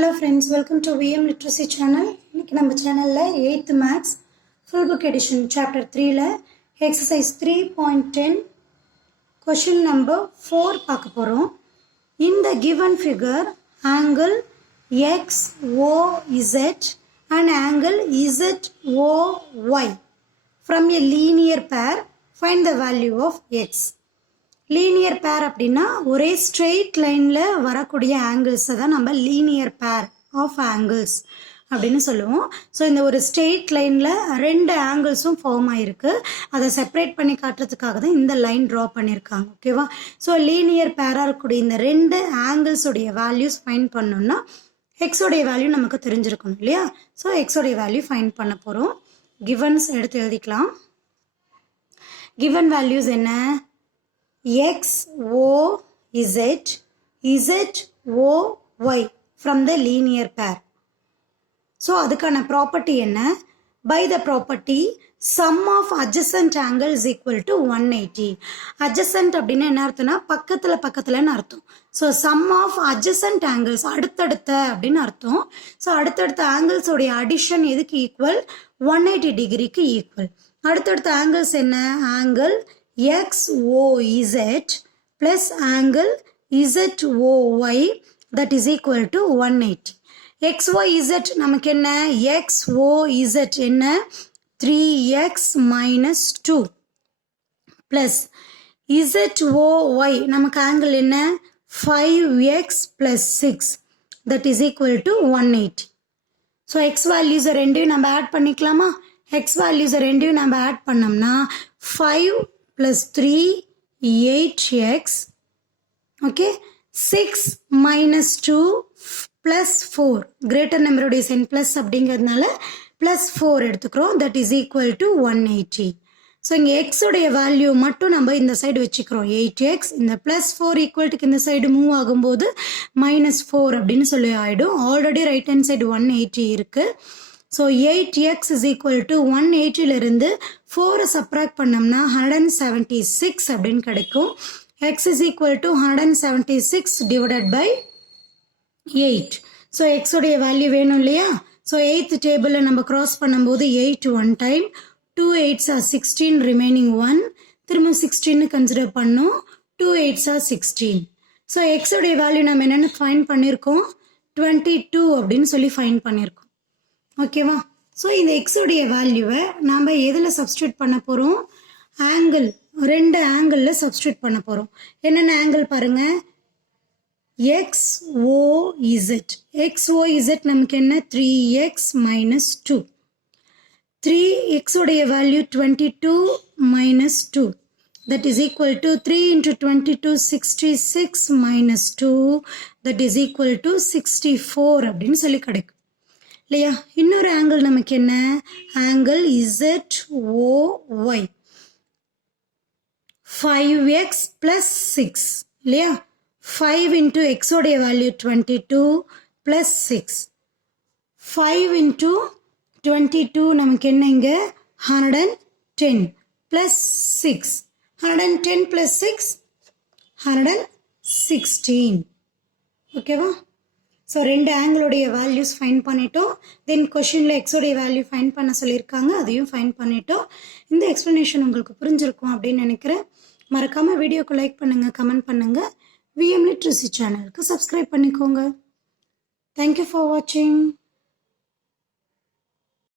Hello friends, welcome to VM Literacy channel. இன்னைக்கு நம்ம சேனல்ல 8th Maths Full Book Edition Chapter 3ல Exercise 3.10 Question number 4 பார்க்க போறோம். In the given figure, angle XOZ and angle ZOY from a linear pair, find the value of X. Linear பேர் அப்படின்னா ஒரே straight லைனில் வரக்கூடிய ஆங்கிள்ஸை தான் நம்ம லீனியர் பேர் ஆஃப் ஆங்கிள்ஸ் அப்படின்னு சொல்லுவோம். ஸோ இந்த ஒரு ஸ்ட்ரெயிட் லைனில் ரெண்டு ஆங்கிள்ஸும் ஃபார்ம் ஆகிருக்கு. அதை செப்பரேட் பண்ணி காட்டுறதுக்காக தான் இந்த லைன் ட்ரா பண்ணியிருக்காங்க. ஓகேவா? ஸோ லீனியர் பேராக இருக்கக்கூடிய இந்த ரெண்டு ஆங்கிள்ஸுடைய வேல்யூஸ் ஃபைண்ட் பண்ணோம்னா எக்ஸோடைய வேல்யூ நமக்கு தெரிஞ்சிருக்கணும் இல்லையா? ஸோ எக்ஸோடைய வேல்யூ ஃபைண்ட் பண்ண போகிறோம். கிவன்ஸ் எடுத்து எழுதிக்கலாம். கிவன் வேல்யூஸ் என்ன? XOZ, ZOY from the linear pair. So அதுக்கான ப்ராப்பர்ட்டி என்ன? By the property sum of adjacent angle is equal to 180. Adjacent அப்படின்னா என்ன அர்த்தம்னா பக்கத்துலன்னு அர்த்தம். So sum of adjacent angles அடுத்தடுத்த அப்படின்னு அர்த்தம். ஸோ அடுத்தடுத்த ஆங்கிள்ஸோடைய அடிஷன் எதுக்கு ஈக்குவல்? 180 டிகிரிக்கு ஈக்குவல். அடுத்தடுத்த ஆங்கிள்ஸ் என்ன? Angle XOZ plus angle ZOY that is equal to 180. XYZ நமக்கு என்ன? XOZ என்ன? 3x minus 2 plus ZOY நமக்கு angle என்ன? 5x plus 6 that is equal to 180. So x values ரெண்டையும் நம்ம ஆட் பண்ணிக்கலாமா? x values ரெண்டையும் நம்ம ஆட் பண்ணோம்னா 5 plus 3 8x, okay, 6 minus 2 plus 4, greater number உடைய sign plus அப்படிங்கிறதுனால plus 4 எடுத்துக்கிறோம். that is equal to 180. So இங்கே x உடைய வேல்யூ மட்டும் நம்ம இந்த சைடு வச்சுக்கிறோம் 8x. இந்த plus 4 ஈக்குவல்ட்டுக்கு இந்த சைடு மூவ் ஆகும்போது minus 4 அப்படின்னு சொல்லி ஆகிடும். ஆல்ரெடி ரைட் ஹேண்ட் சைடு 180 இருக்கு. So 8x is equal to 180லிருந்து 4 subtract பண்ணோம்னா 176 அப்படின்னு கிடைக்கும். x is equal to 176 divided by 8. So x உடைய வேல்யூ வேணும் இல்லையா? ஸோ 8th டேபிளில் நம்ம கிராஸ் பண்ணும்போது 8 1 டைம், 2 8s are 16 ரிமைனிங் 1, திரும்ப 16 கன்சிடர் பண்ணோம், 2 8s are 16. ஸோ x உடைய வேல்யூ நம்ம என்னென்னு ஃபைண்ட் பண்ணியிருக்கோம்? 22 அப்படின்னு சொல்லி ஃபைண்ட் பண்ணியிருக்கோம். ஓகேவா? ஸோ இந்த எக்ஸோடைய வேல்யூவை நாம் எதில் சப்ஸ்டியூட் பண்ண போகிறோம்? ஆங்கிள், ரெண்டு ஆங்கிளில் சப்ஸ்டியூட் பண்ண போகிறோம். என்னென்ன ஆங்கிள் பாருங்கள்? XOZ. XOZ நமக்கு என்ன? 3x minus 2. 3x உடைய value 22 minus 2. That is equal to 3 into 22 66 minus 2. That is equal to 64 அப்படின்னு சொல்லி கிடைக்கும் இல்லையா? இன்னொரு ஆங்கிள் நமக்கு என்ன? ஆங்கிள் ZOY 5x plus 6 இல்லையா? 5 into x உடைய வேல்யூ 22 plus 6. 5 into 22 நமக்கு என்ன இங்க? 110 plus 6. 110 plus 6 116. ஓகேவா? ஸோ ரெண்டு ஆங்கிளுடைய வேல்யூஸ் ஃபைண்ட் பண்ணிட்டோம். தென் கொஷினில் எக்ஸோடைய வேல்யூ ஃபைண்ட் பண்ண சொல்லியிருக்காங்க, அதையும் ஃபைண்ட் பண்ணிட்டோம். இந்த எக்ஸ்ப்ளனேஷன் உங்களுக்கு புரிஞ்சிருக்கும் அப்படின்னு நினைக்கிறேன். மறக்காமல் வீடியோக்கு லைக் பண்ணுங்கள், கமெண்ட் பண்ணுங்கள். VM Literacy சேனலுக்கு சப்ஸ்கிரைப் பண்ணிக்கோங்க. தேங்க்யூ ஃபார் வாட்சிங்.